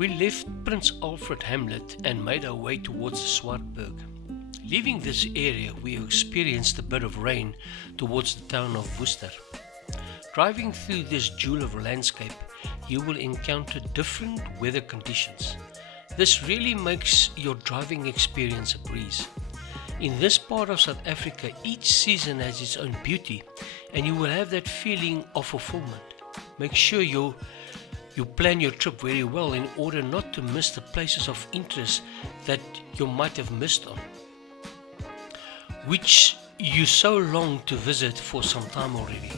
We left Prince Alfred Hamlet and made our way towards the Swartberg. Leaving this area, we experienced a bit of rain towards the town of Worcester. Driving through this jewel of a landscape, you will encounter different weather conditions. This really makes your driving experience a breeze. In this part of South Africa, each season has its own beauty, and you will have that feeling of fulfillment. Make sure you plan your trip very well in order not to miss the places of interest that you might have missed on, which you so long to visit for some time already.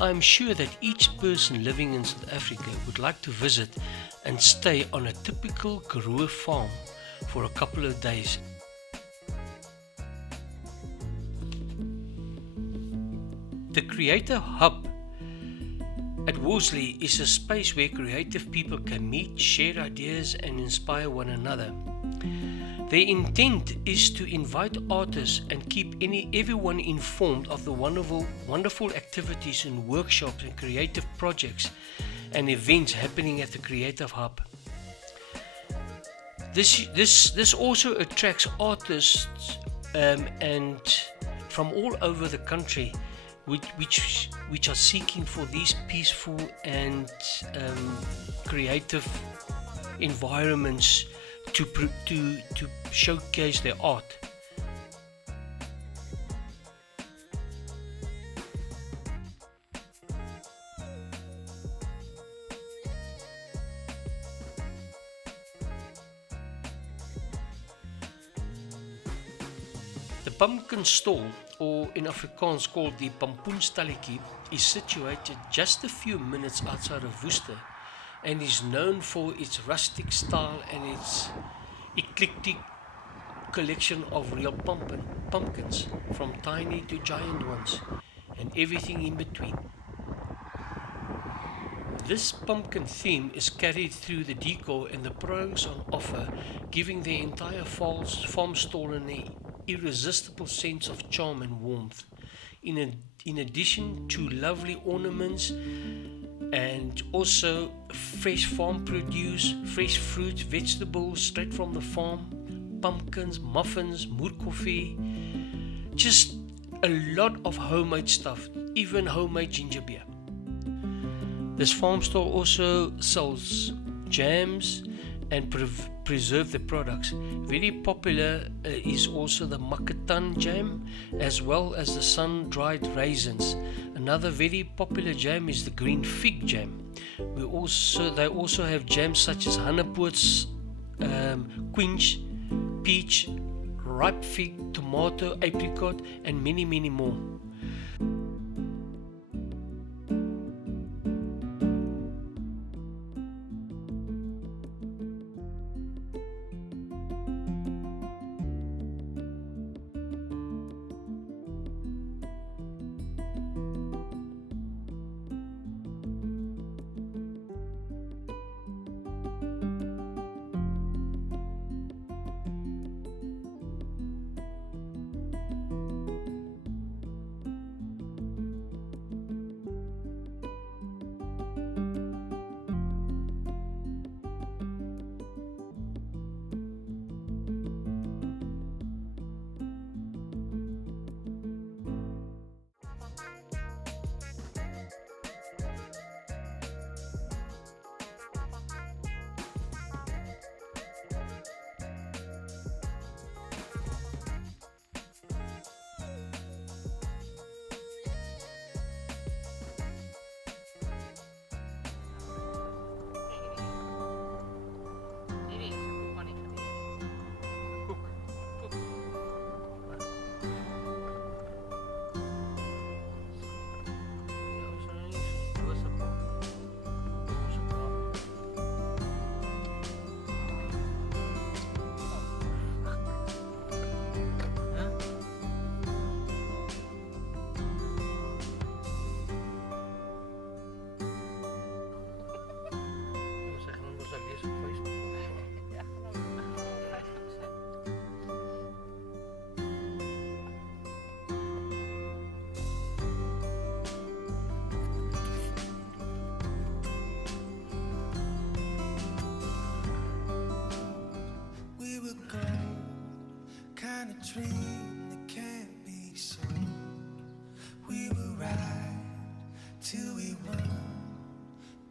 I am sure that each person living in South Africa would like to visit and stay on a typical Karoo farm for a couple of days. The Creator Hub at Worsley is a space where creative people can meet, share ideas and inspire one another. Their intent is to invite artists and keep everyone informed of the wonderful activities and workshops and creative projects and events happening at the Creative Hub. This also attracts artists and from all over the country which are seeking for these peaceful and creative environments to showcase their art. The pumpkin stall, or in Afrikaans called the Pampoenstalletjie, is situated just a few minutes outside of Worcester and is known for its rustic style and its eclectic collection of real pumpkins, from tiny to giant ones, and everything in between. This pumpkin theme is carried through the decor and the products on offer, giving the entire farm stall an irresistible sense of charm and warmth. In addition to lovely ornaments and also fresh farm produce, fresh fruit, vegetables straight from the farm, pumpkins, muffins, moed coffee, just a lot of homemade stuff, even homemade ginger beer. This farm store also sells jams and preserve the products. Very popular is also the Makatan jam, as well as the sun-dried raisins. Another very popular jam is the green fig jam. They also have jams such as Hanepoort's, quince, peach, ripe fig, tomato, apricot, and many more.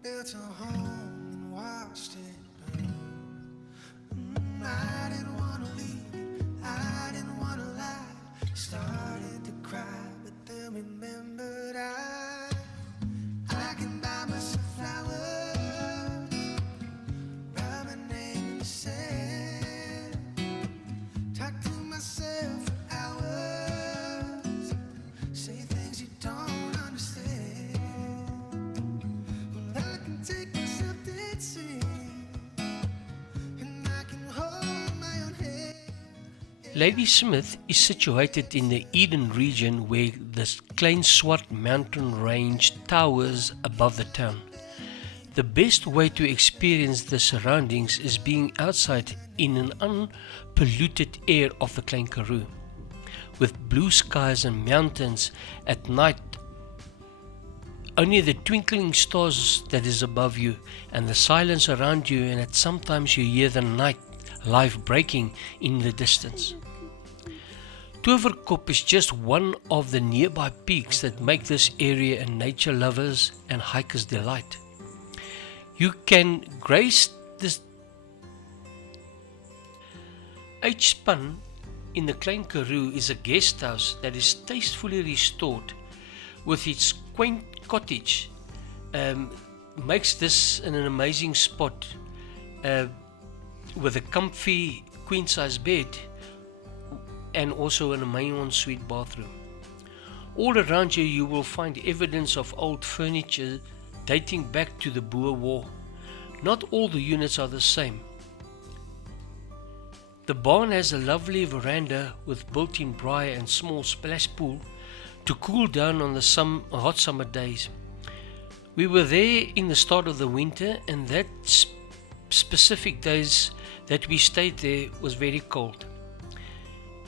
built a home and watched it burn. I didn't wanna leave, I didn't wanna lie. Started to cry, but then remembered I can buy myself flowers, write my name in the sand, talk to myself for hours, say things you don't understand. Well, I can take myself dancing, and I can hold my own hand. Ladysmith is situated in the Eden region where the Klein Swart mountain range towers above the town. The best way to experience the surroundings is being outside in an unpolluted air of the Klein Karoo. With blue skies and mountains at night, only the twinkling stars that is above you and the silence around you, and at sometimes you hear the night life breaking in the distance. Toverkop is just one of the nearby peaks that make this area a nature lovers and hikers delight. You can grace this H-Spun in the Klein Karoo is a guest house that is tastefully restored with its quaint cottage. Makes this an amazing spot with a comfy queen-size bed and also in a main ensuite bathroom. All around you will find evidence of old furniture dating back to the Boer War. Not all the units are the same. The barn has a lovely veranda with built-in braai and small splash pool to cool down on the hot summer days. We were there in the start of the winter, and that specific days that we stayed there was very cold.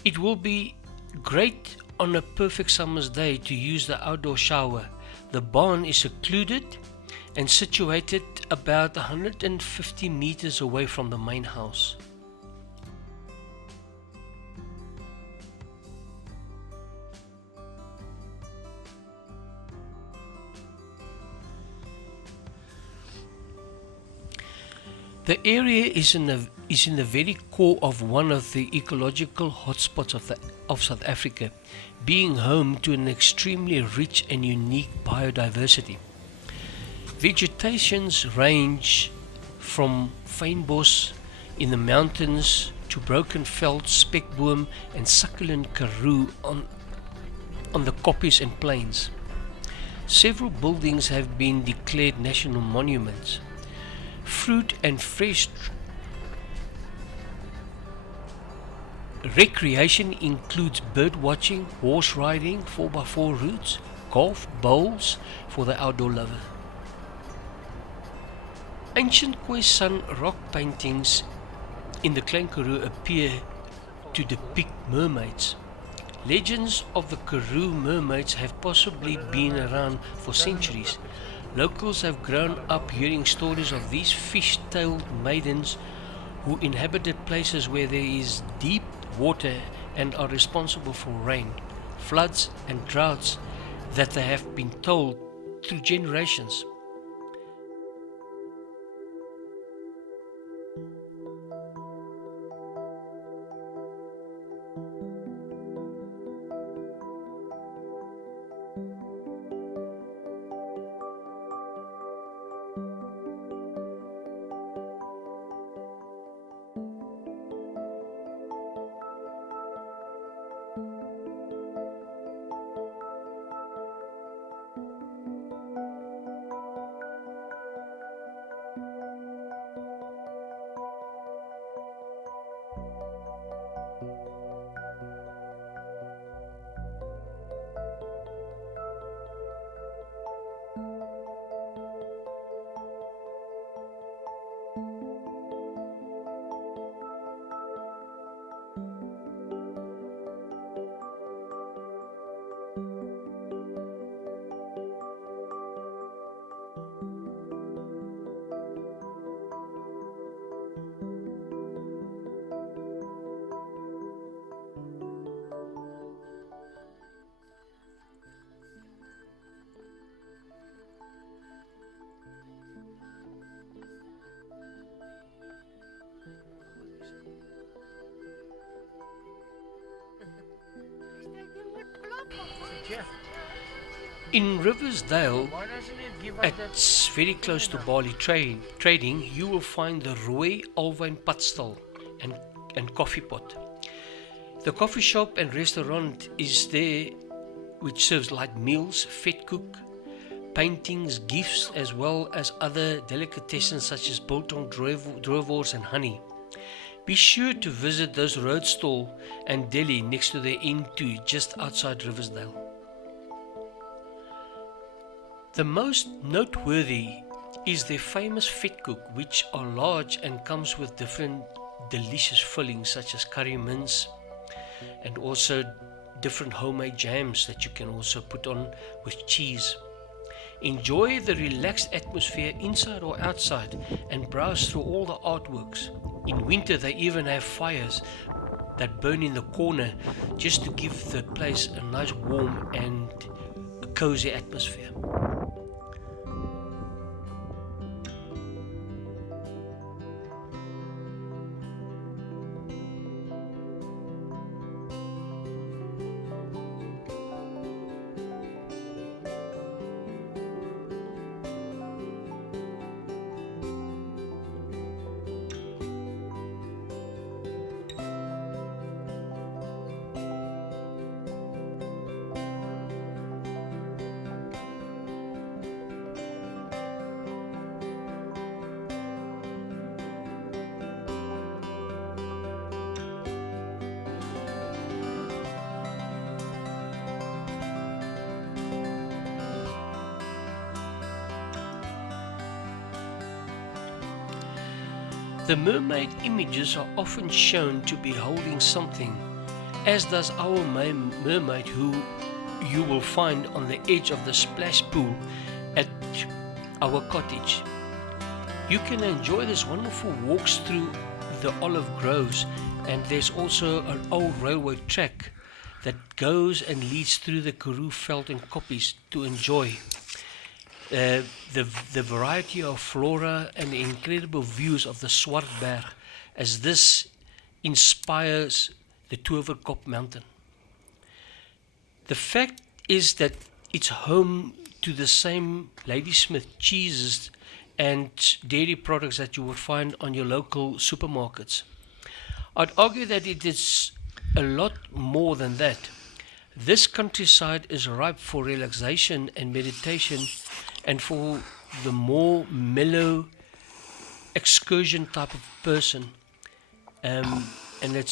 It will be great on a perfect summer's day to use the outdoor shower. The barn is secluded and situated about 150 meters away from the main house. The area is in the very core of one of the ecological hotspots of South Africa, being home to an extremely rich and unique biodiversity. Vegetations range from fynbos in the mountains to broken veld, spekboom and succulent karoo on the koppies and plains. Several buildings have been declared national monuments. Fruit and fresh recreation includes bird watching, horse riding, 4x4 routes, golf, bowls for the outdoor lover. Ancient Khoisan rock paintings in the Klein Karoo appear to depict mermaids. Legends of the Karoo mermaids have possibly been around for centuries. Locals have grown up hearing stories of these fish-tailed maidens who inhabited places where there is deep water and are responsible for rain, floods and droughts that they have been told through generations. In Riversdale, it's very close to Bali trading, you will find the Rooi Alwyn Padstal and Coffee Pot. The coffee shop and restaurant is there which serves light meals, vet cook, paintings, gifts, as well as other delicatessens such as biltong, droewors and honey. Be sure to visit those road stall and deli next to the N2 just outside Riversdale. The most noteworthy is their famous vet cook, which are large and comes with different delicious fillings such as curry mince and also different homemade jams that you can also put on with cheese. Enjoy the relaxed atmosphere inside or outside and browse through all the artworks. In winter they even have fires that burn in the corner just to give the place a nice warm and a cozy atmosphere. The mermaid images are often shown to be holding something, as does our mermaid who you will find on the edge of the splash pool at our cottage. You can enjoy this wonderful walks through the olive groves, and there's also an old railway track that goes and leads through the Karoo veld and koppies to enjoy the variety of flora and the incredible views of the Swartberg, as this inspires the Toverkop mountain. The fact is that it's home to the same Ladysmith cheeses and dairy products that you would find on your local supermarkets. I'd argue that it is a lot more than that. This countryside is ripe for relaxation and meditation, and for the more mellow excursion type of person. And it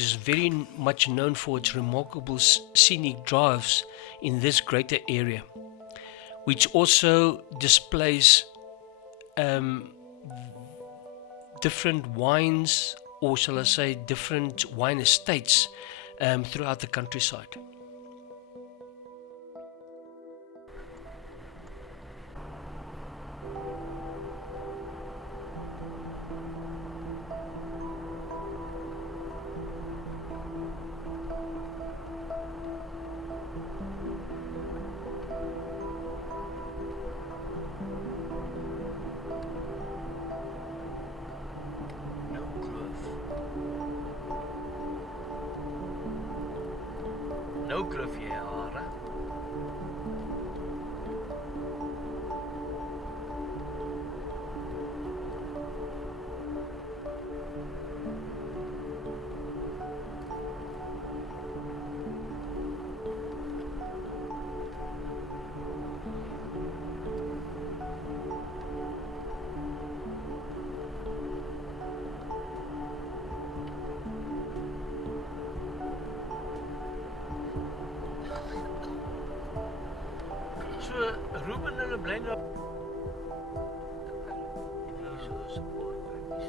is very much known for its remarkable scenic drives in this greater area, which also displays different wines, or shall I say different wine estates throughout the countryside. No kloof jy hare. So Ruben hulle bly nou so Swartberg Pass.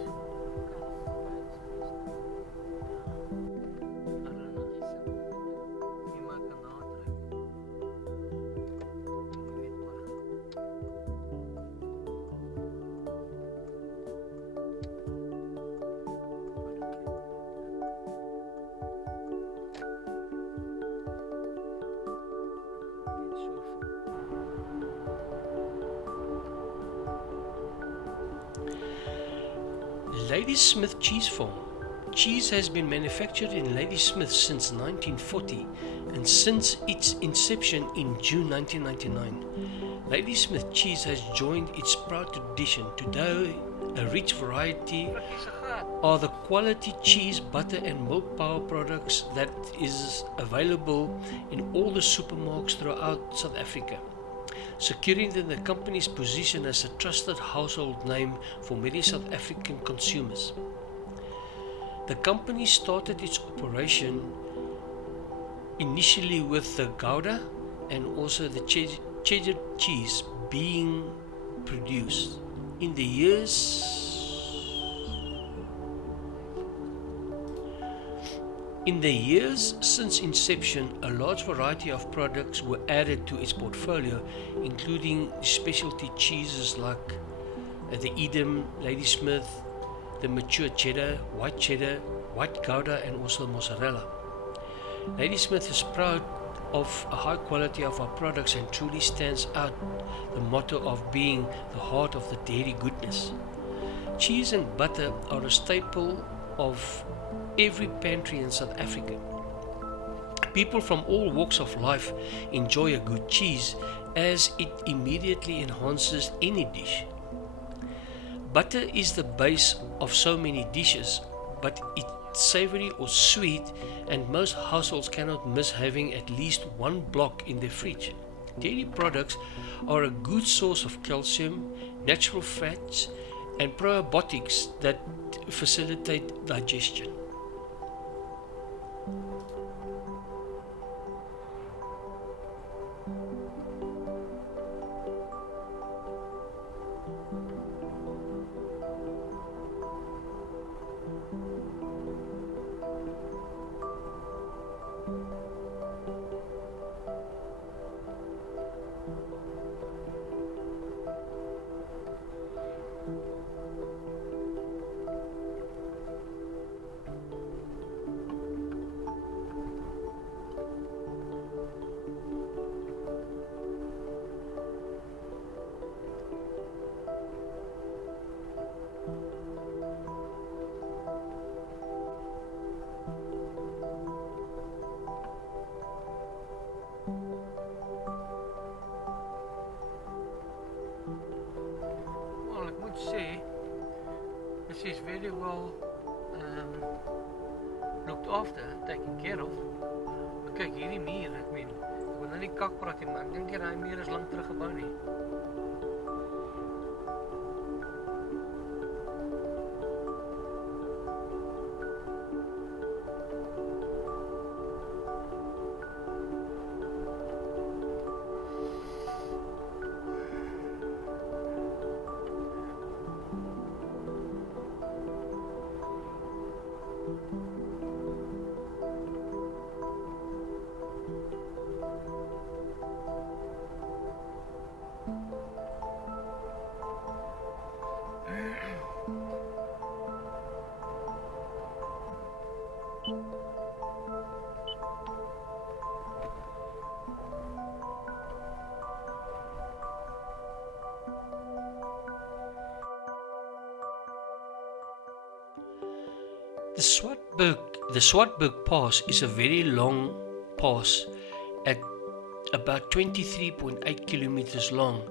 Ladysmith Cheese Farm Cheese has been manufactured in Ladysmith since 1940 and since its inception in June 1999. Ladysmith cheese has joined its proud tradition. Today, a rich variety are the quality cheese, butter and milk power products that is available in all the supermarkets throughout South Africa, securing the company's position as a trusted household name for many South African consumers. The company started its operation initially with the Gouda and also the cheddar cheese being produced. In the years since inception, a large variety of products were added to its portfolio, including specialty cheeses like the Edam, Ladysmith, the mature cheddar, white Gouda and also mozzarella. Ladysmith is proud of a high quality of our products and truly stands out the motto of being the heart of the dairy goodness. Cheese and butter are a staple of every pantry in South Africa. People from all walks of life enjoy a good cheese as it immediately enhances any dish. Butter is the base of so many dishes, but it's savory or sweet, and most households cannot miss having at least one block in their fridge. Dairy products are a good source of calcium, natural fats, and probiotics that facilitate digestion. Well, I would say this is very well looked after, taken care of. Kyk, hierdie muur, ek meen, ek wil nou nie kak praat nie, maar ek dink hierdie muur is lank terug gebou nie. The Swartberg Pass is a very long pass at about 23.8 kilometers long,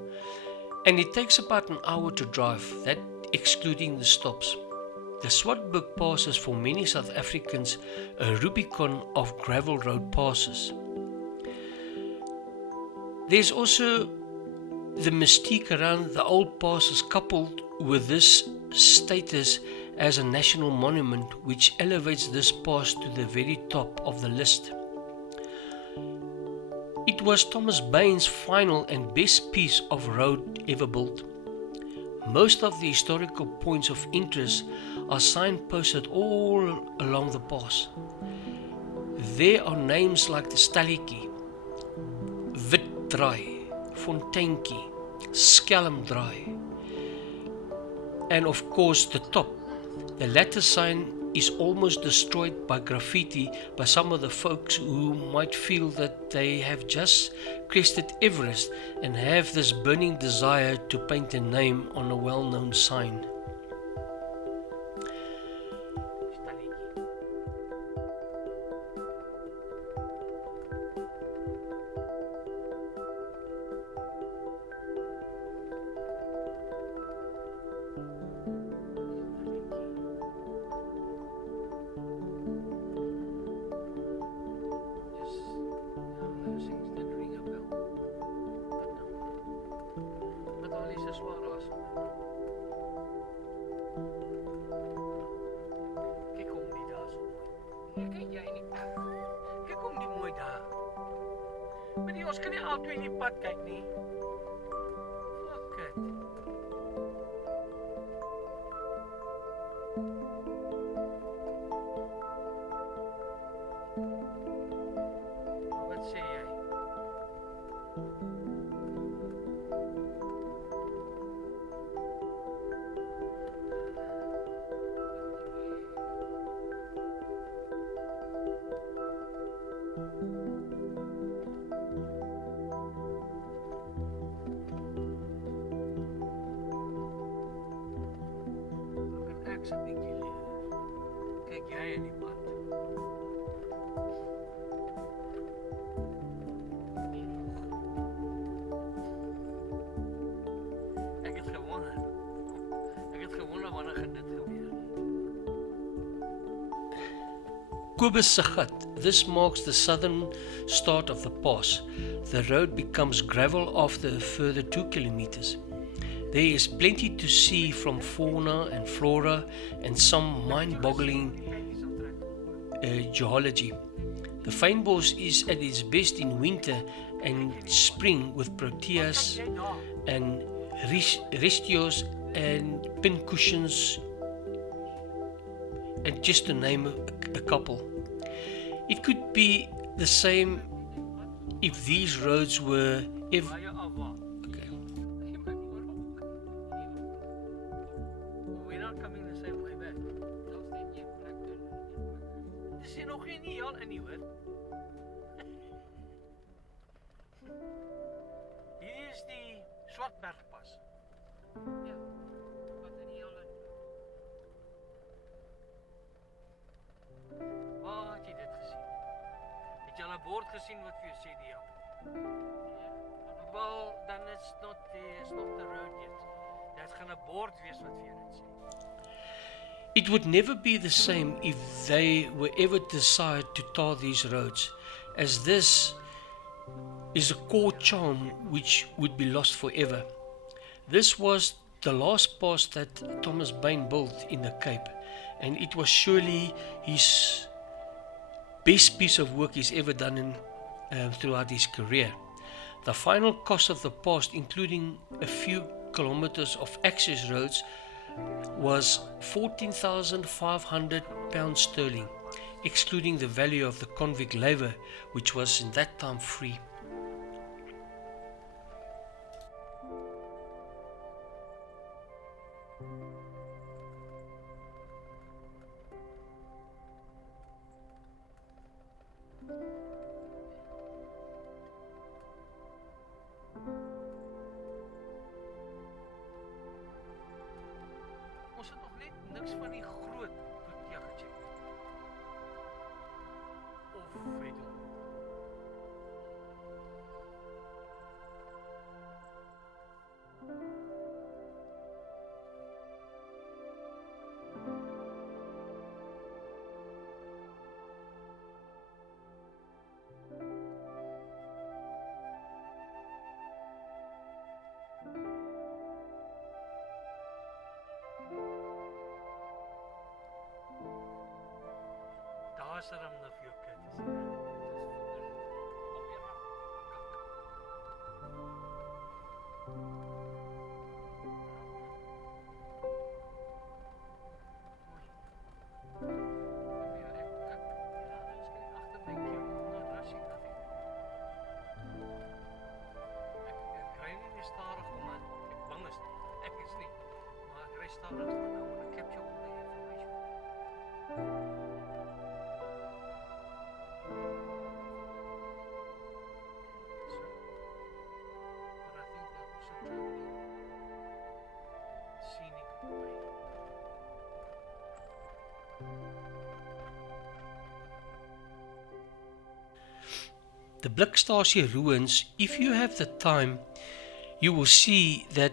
and it takes about an hour to drive, that excluding the stops. The Swartberg Pass is for many South Africans a Rubicon of gravel road passes. There's also the mystique around the old passes coupled with this status as a national monument, which elevates this pass to the very top of the list. It was Thomas Bain's final and best piece of road ever built. Most of the historical points of interest are signposted all along the pass. There are names like the Stalletjie, Witdraai, Fonteintjie, Skelmdraai, and of course the top. The latter sign is almost destroyed by graffiti by some of the folks who might feel that they have just crested Everest and have this burning desire to paint a name on a well-known sign. Ons kan nie altyd in die pad kyk nie. Fuck it. Wat sê jy? Ek se bietjie leer. Kyk jy in die pad. Ek het gewonder wanneer gaan dit gebeur. Kobus se gat. This marks the southern start of the pass. The road becomes gravel after a further 2 kilometers. There is plenty to see from fauna and flora and some mind-boggling geology. The fynbos is at its best in winter and spring with proteas and restios and pincushions, and just to name a couple. It could be the same if these roads were ever... Okay. We're not coming the same way back. Dis hier nog nie heel in nie hoor. Hier is die Swartberg Pass. Ja, wat in heel in. Waar het jy dit gesien? Het jy al 'n bord gesien wat vir jou sê die help? Well, then it's not the road yet. Dit gaan 'n bord wees wat vir jou dit sê. It would never be the same if they were ever decide to tar these roads, as this is a core charm which would be lost forever. This was the last pass that Thomas Bain built in the Cape, and it was surely his best piece of work he's ever done throughout his career. The final cost of the pass, including a few kilometers of access roads, was £14,500 sterling, excluding the value of the convict labour, which was in that time free. Ons het nog net niks van die groot protea gecheck. Of weet ons. Daar is er om na vir jou kind te sien. The Blikstasie ruins, if you have the time, you will see that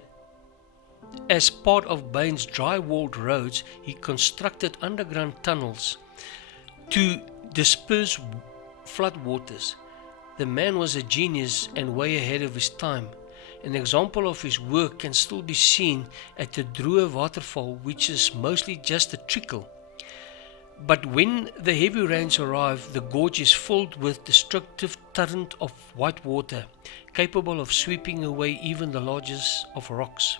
as part of Bain's dry-walled roads, he constructed underground tunnels to disperse floodwaters. The man was a genius and way ahead of his time. An example of his work can still be seen at the Droe waterfall, which is mostly just a trickle. But when the heavy rains arrive, the gorge is filled with destructive torrent of white water, capable of sweeping away even the largest of rocks.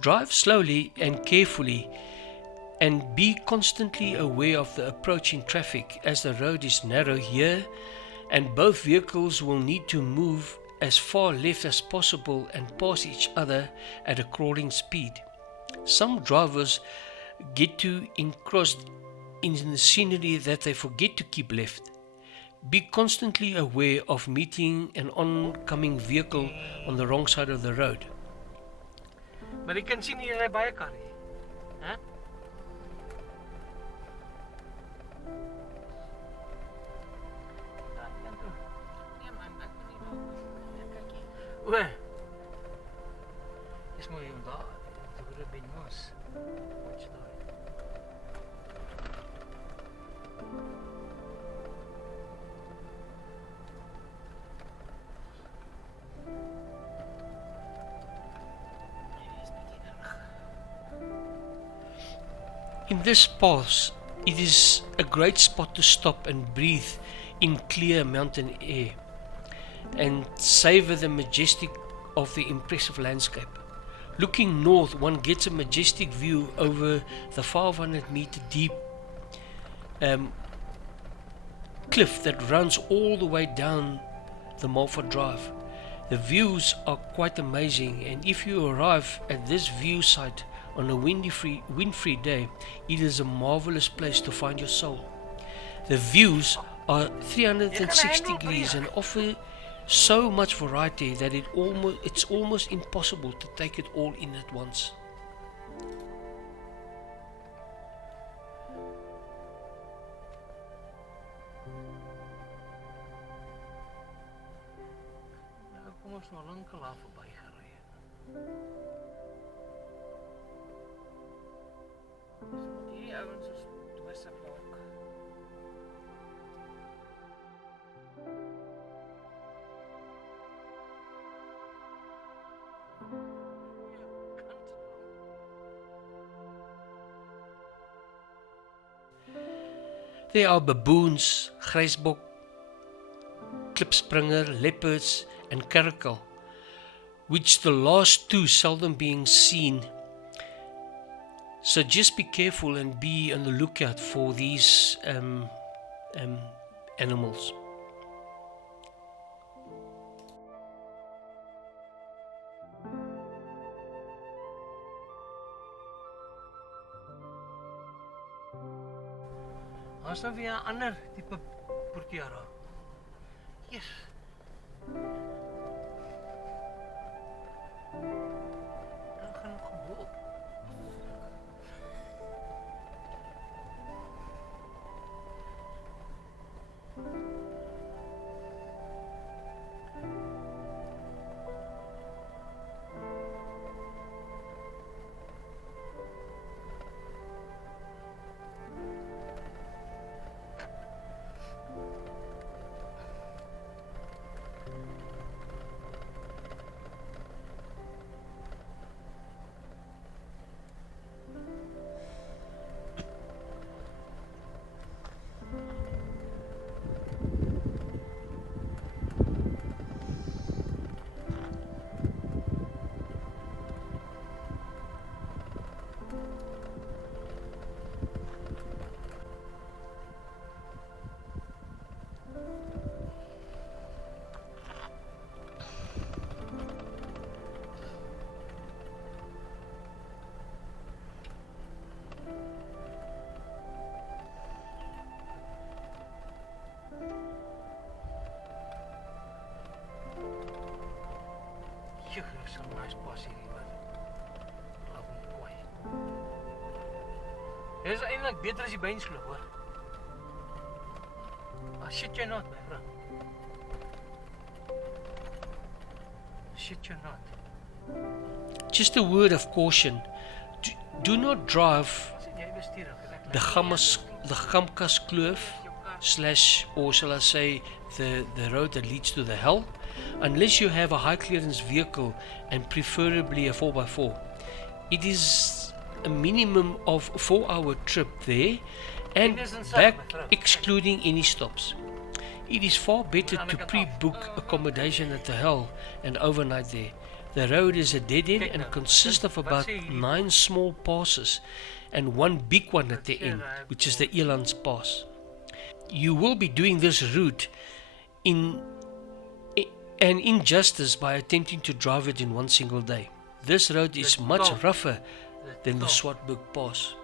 Drive slowly and carefully and be constantly aware of the approaching traffic as the road is narrow here and both vehicles will need to move as far left as possible and pass each other at a crawling speed. Some drivers get too engrossed in the scenery that they forget to keep left. Be constantly aware of meeting an oncoming vehicle on the wrong side of the road. Maar jy kan sien hier ry baie karre. Hè? Nee man, ek wil nie wou kyk hier. O. Dis mooi om daar te hoor by mos. Wat jy daar. In this pass, it is a great spot to stop and breathe in clear mountain air and savor the majestic of the impressive landscape. Looking north, one gets a majestic view over the 500-meter deep cliff that runs all the way down the Mulford Drive. The views are quite amazing, and if you arrive at this view site on a wind-free day, it is a marvelous place to find your soul. The views are 360 degrees and offer so much variety that it's almost impossible to take it all in at once. Nou kom ons nou lankal daar verby gery. Hierdie ouens is doorsig dalk. There are baboons, grysbok, klipspringer, leopards and caracal, which the last two seldom being seen. So just be careful and be on the lookout for these animals. Ons nou weer 'n ander tipe portiera. Yes. Dan gaan ek geboek. Sjoe, so nice pas hierdie man. Laat hom kwaai. Dit is eintlik beter as die beinsloop, hoor. Ah, shit jy not, my vrou. Shit you not. Just a word of caution. Do not drive Jy bestuur ook. the Gamkas Kloof / or shall I say the road that leads to the hell, unless you have a high clearance vehicle and preferably a 4x4. It is a minimum of 4-hour trip there and back, excluding any stops. It is far better to pre-book accommodation at the hell and overnight there. The road is a dead end and consists of about 9 small passes and one big one at the end, which is the Elands Pass. You will be doing this route an injustice by attempting to drive it in one single day. This road is much rougher than the Swartberg Pass.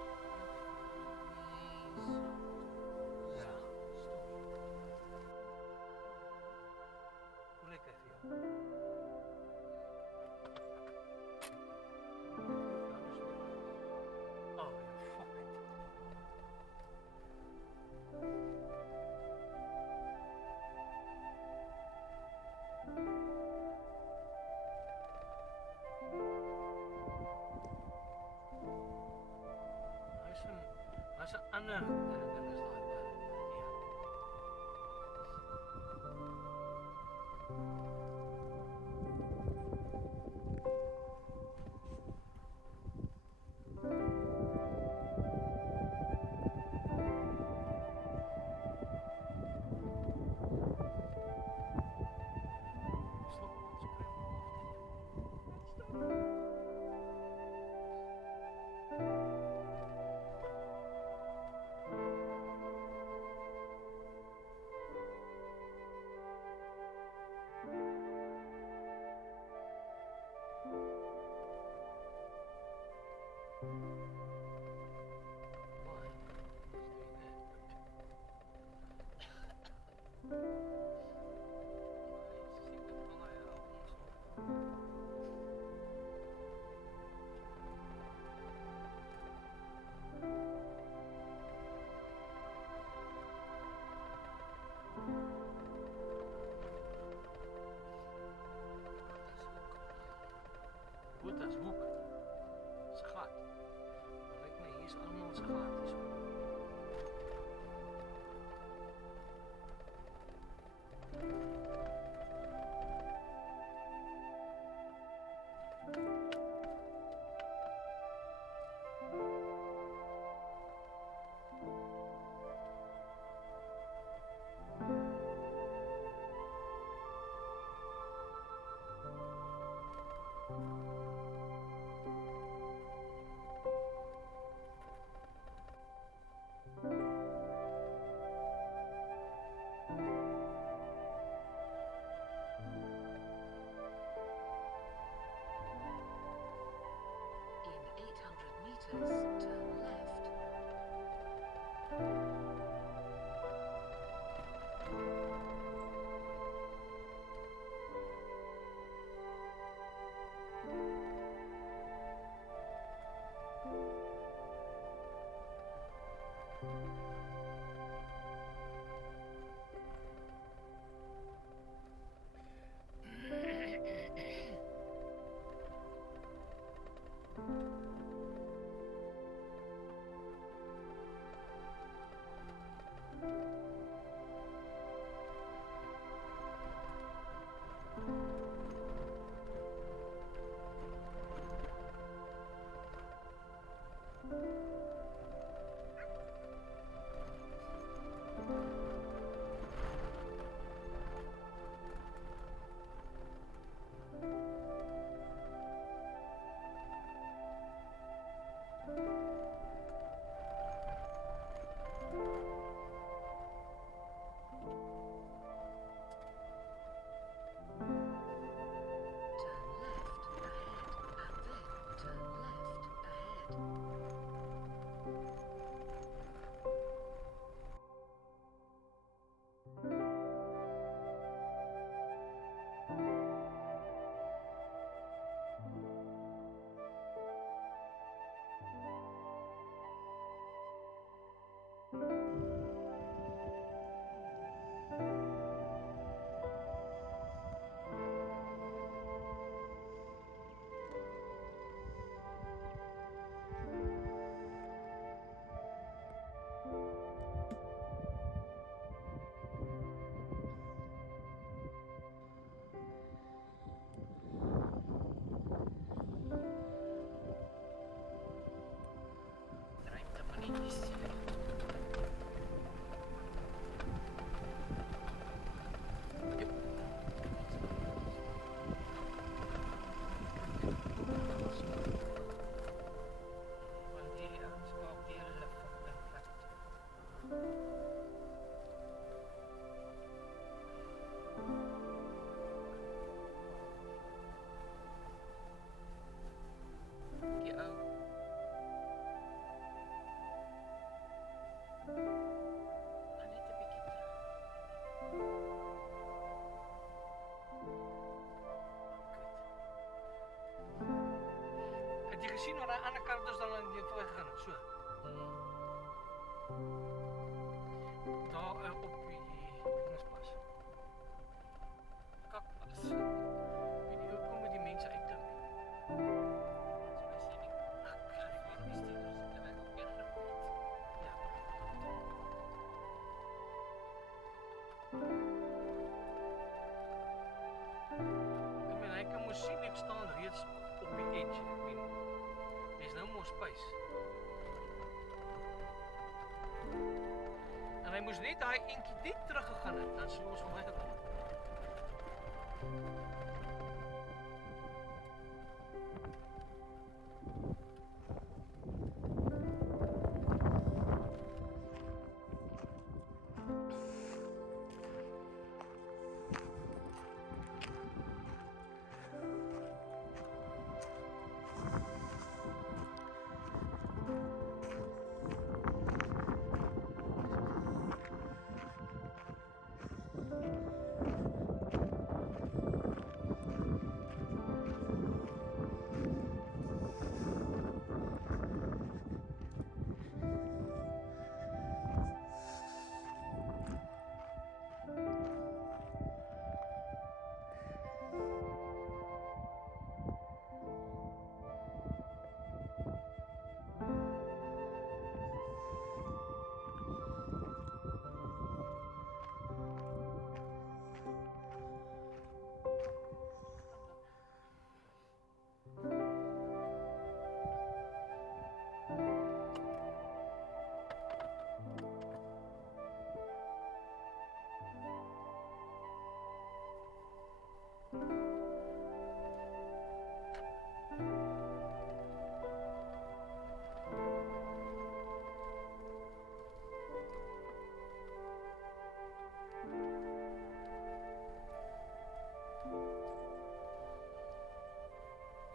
gesien waar daai ander karretjies dan aan die voorbij gegaan het, so. Daar op die dingespas. Kakpas. Weet jy hoe kom die mense uit dan? Dis my sien ek. Ek weet nie bestuurders het hulle ook weer gerepoort. Ja. Ek meen, hy kan mos sien ek staan reeds op die edge. Ek meen, there's no more space. En hy moes net daai eentjie diep teruggegaan het, dan sou ons hom uitgekom het.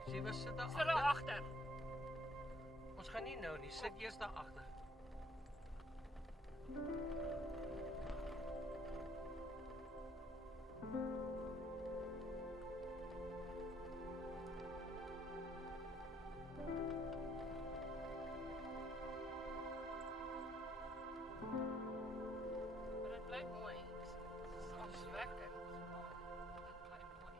Sê, wat sit daar Sit daar agter? agter. Ons gaan nie nou nie, sit eers daar agter. Maar dit bly mooi. Dit is afswekkend. Dit bly mooi.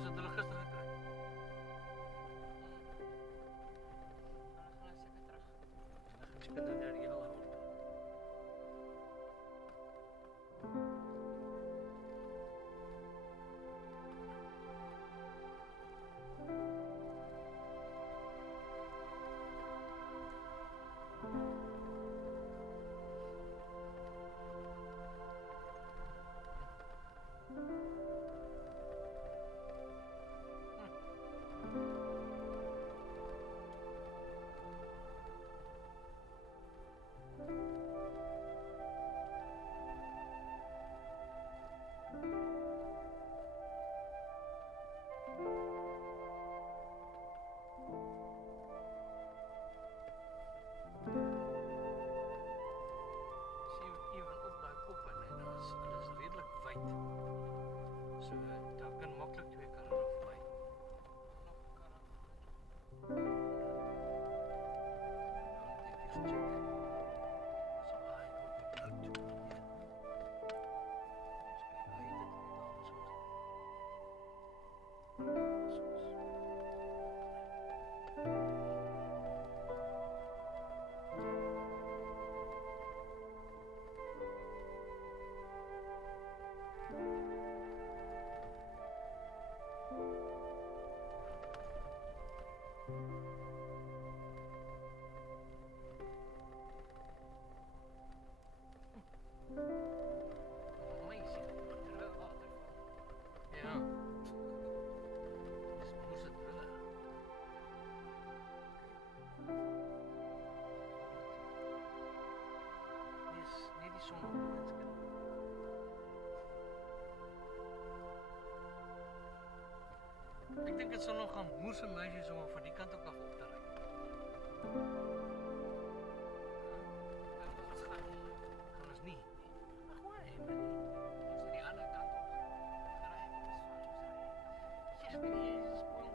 Ons het hulle gister gekry. Dan gaan ons seker terug. Ek kan nou net die hele rond. sommige mensen kan. Ik denk het zal nog gaan moerse meisjes om van die kant ook af op te rijden. Dat gaat niet. Kan ons niet. Maar gewoon heen, maar niet. Als die andere kant op rijden, dat is fout. Zeg maar niet eens spoor.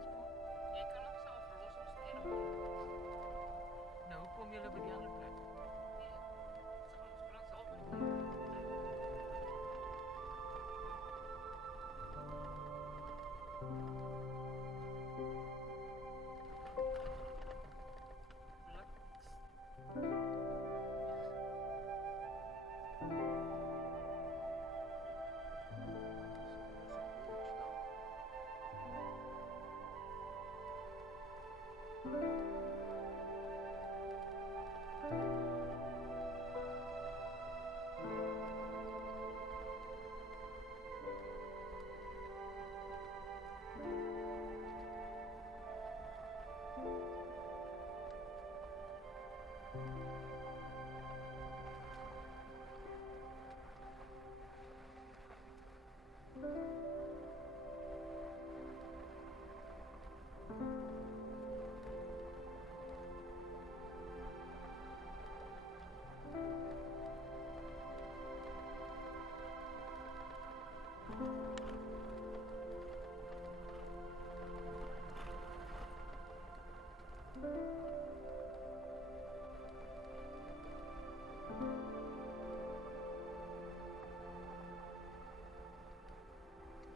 Je kan ook zelf verlossen als het helemaal. Nou, hoe kom jullie bij die andere plek? Nee, het is gewoon Prince Alfred.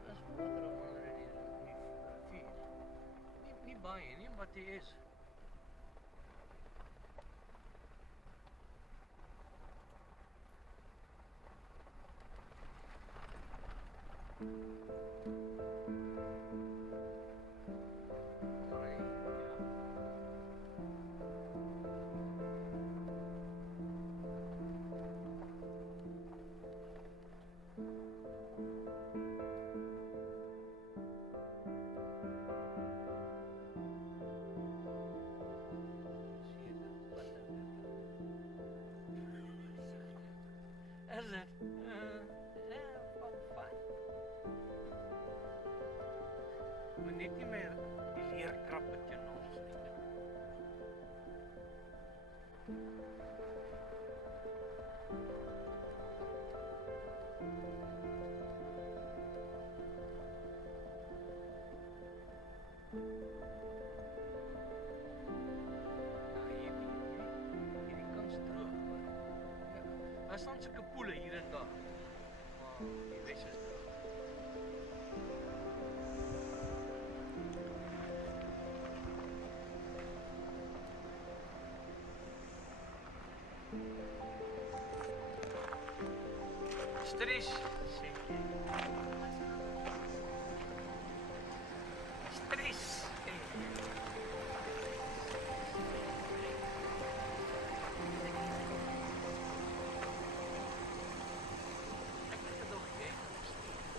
Dat is water onder die rivier. Niet baie nie, wat die is. Is it? Well, fine. Maar net nie meer die leerkrappetje ons nie. Hierdie kant is droog, maar daar staan sulke poele hier en daar. Maar die res is droog. Stress, sê jy. Stress, sê jy. Ek het gedog jy gaan stress.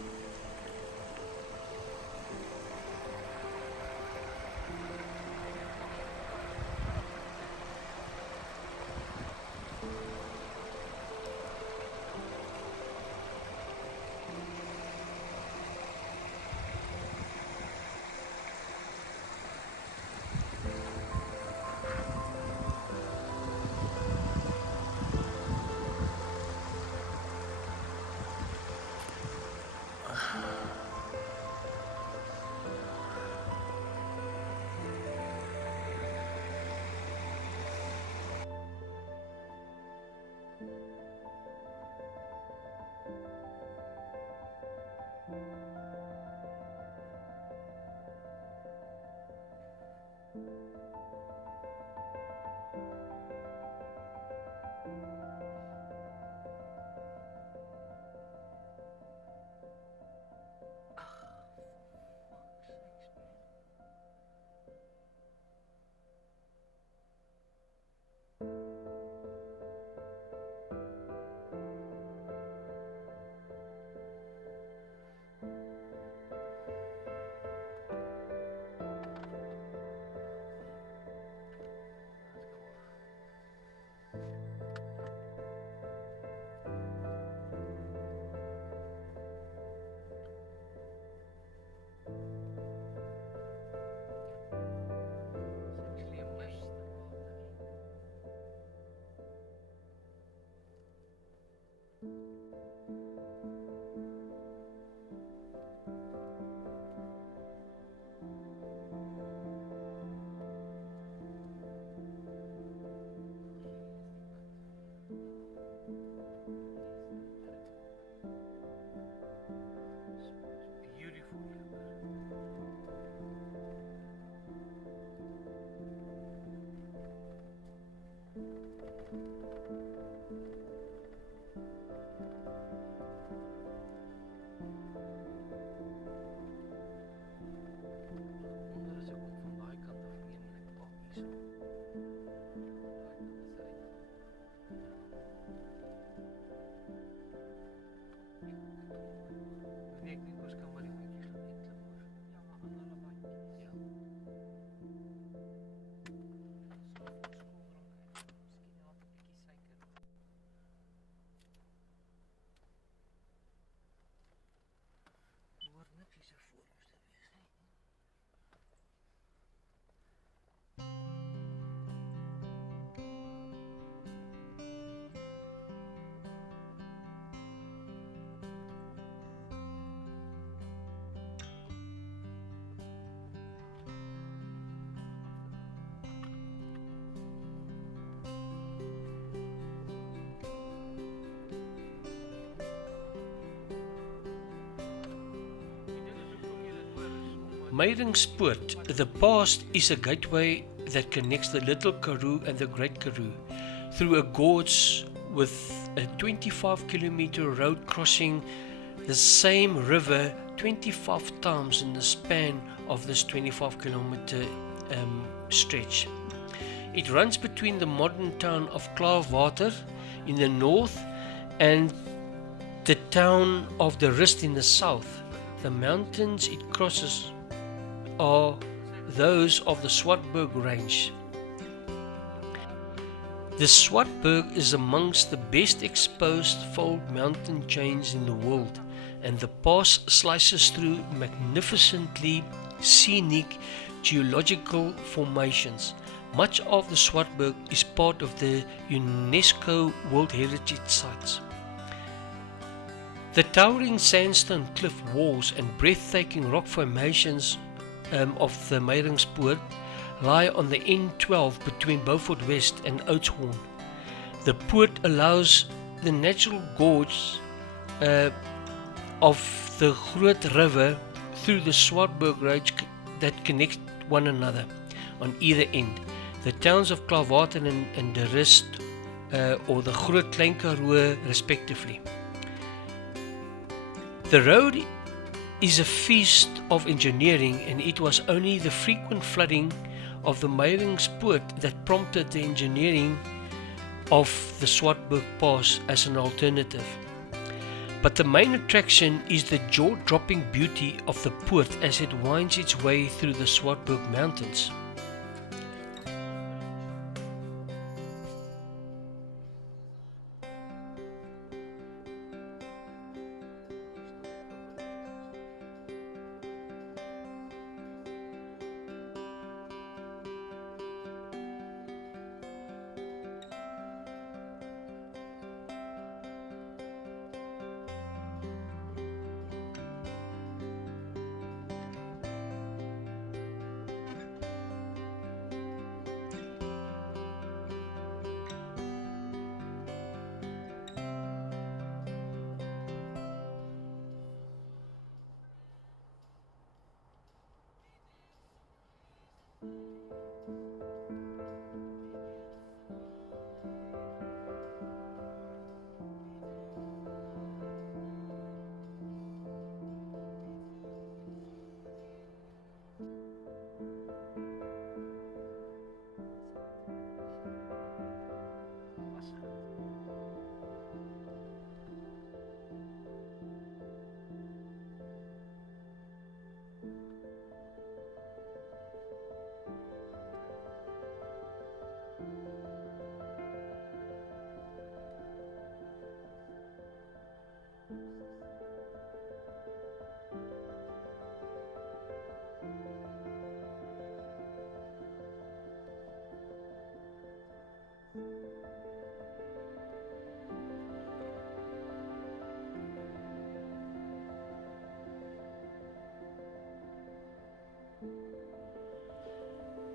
Meiringspoort, the past, is a gateway that connects the Little Karoo and the Great Karoo through a gorge with a 25-kilometer road crossing the same river 25 times in the span of this 25-kilometer stretch. It runs between the modern town of Klaarwater in the north and the town of the Rist in the south. The mountains it crosses are those of the Swartberg range. The Swartberg is amongst the best exposed fold mountain chains in the world, and the pass slices through magnificently scenic geological formations. Much of the Swartberg is part of the UNESCO World Heritage Sites. The towering sandstone cliff walls and breathtaking rock formations of the Meiringspoort lie on the N12 between Beaufort West and Oudtshoorn. The poort allows the natural gorge of the Groot River through the Swartberg Range that connect one another on either end. The towns of Klaarwater and de Rist or the Groot Klein Karoo respectively. The road is a feast of engineering, and it was only the frequent flooding of the Meiringspoort that prompted the engineering of the Swartberg Pass as an alternative. But the main attraction is the jaw-dropping beauty of the poort as it winds its way through the Swartberg Mountains.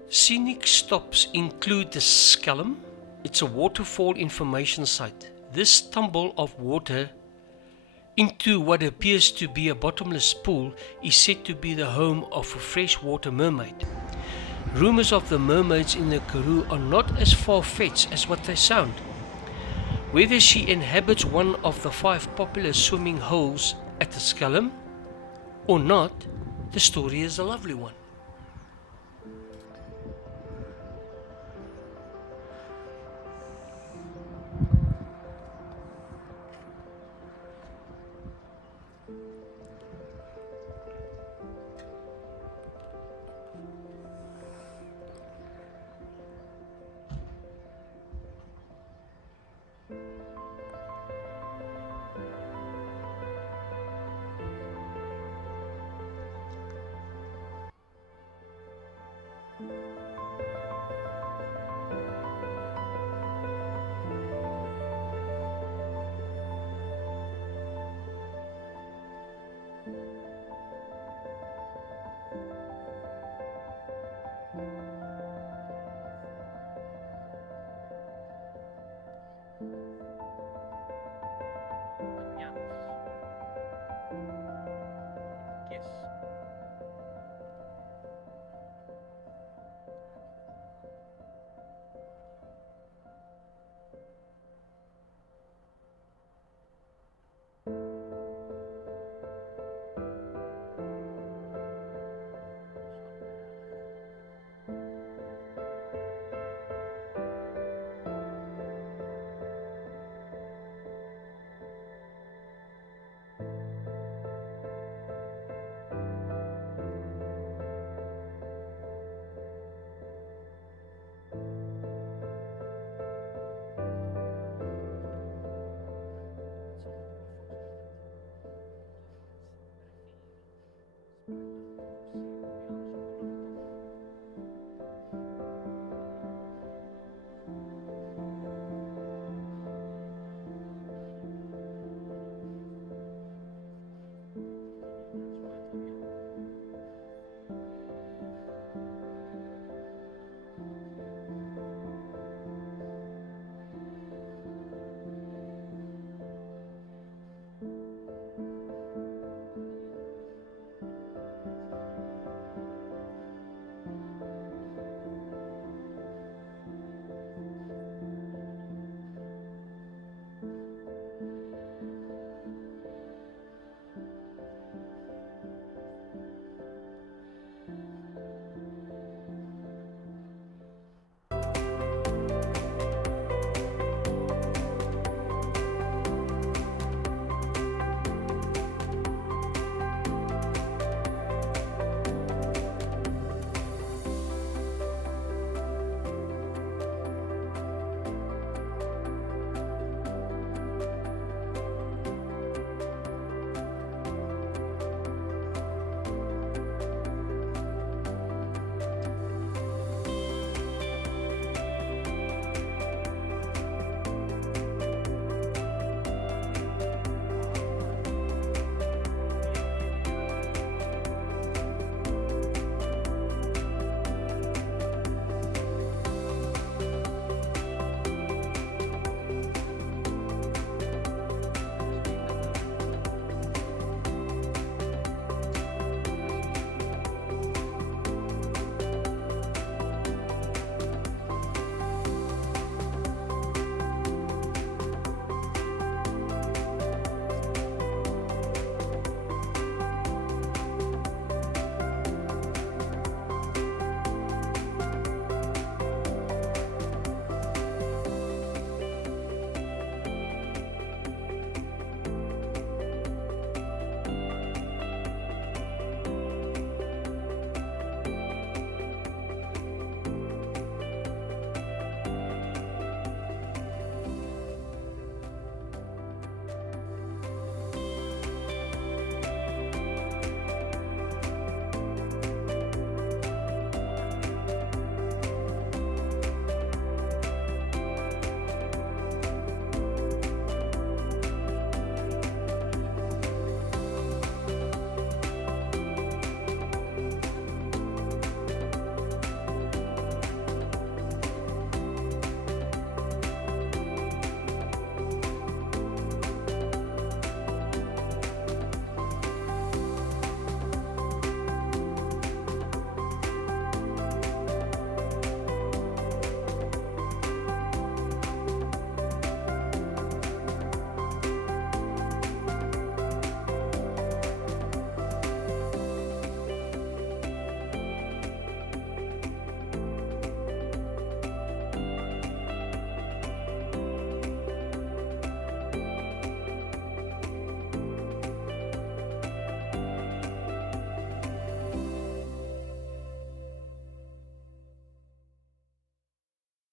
Scenic stops include the Skelm. It's a waterfall information site. This tumble of water into what appears to be a bottomless pool is said to be the home of a freshwater mermaid. Rumors of the mermaids in the Karoo are not as far-fetched as what they sound. Whether she inhabits one of the 5 popular swimming holes at the Skelm or not, the story is a lovely one.